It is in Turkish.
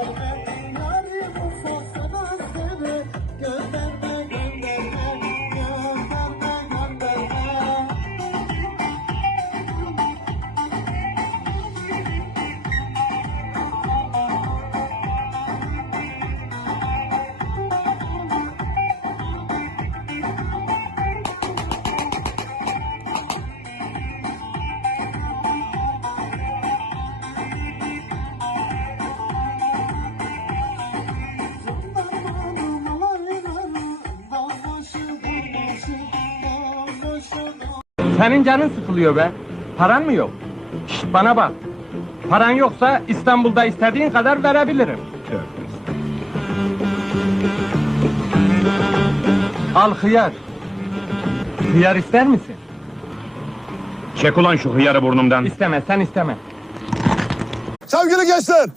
good. Senin canın sıkılıyor be. Paran mı yok? Şşt bana bak. Paran yoksa İstanbul'da istediğin kadar verebilirim. Al hıyar. Hıyar ister misin? Çek ulan şu hıyarı burnumdan. İsteme, sen isteme. Sevgili gençler,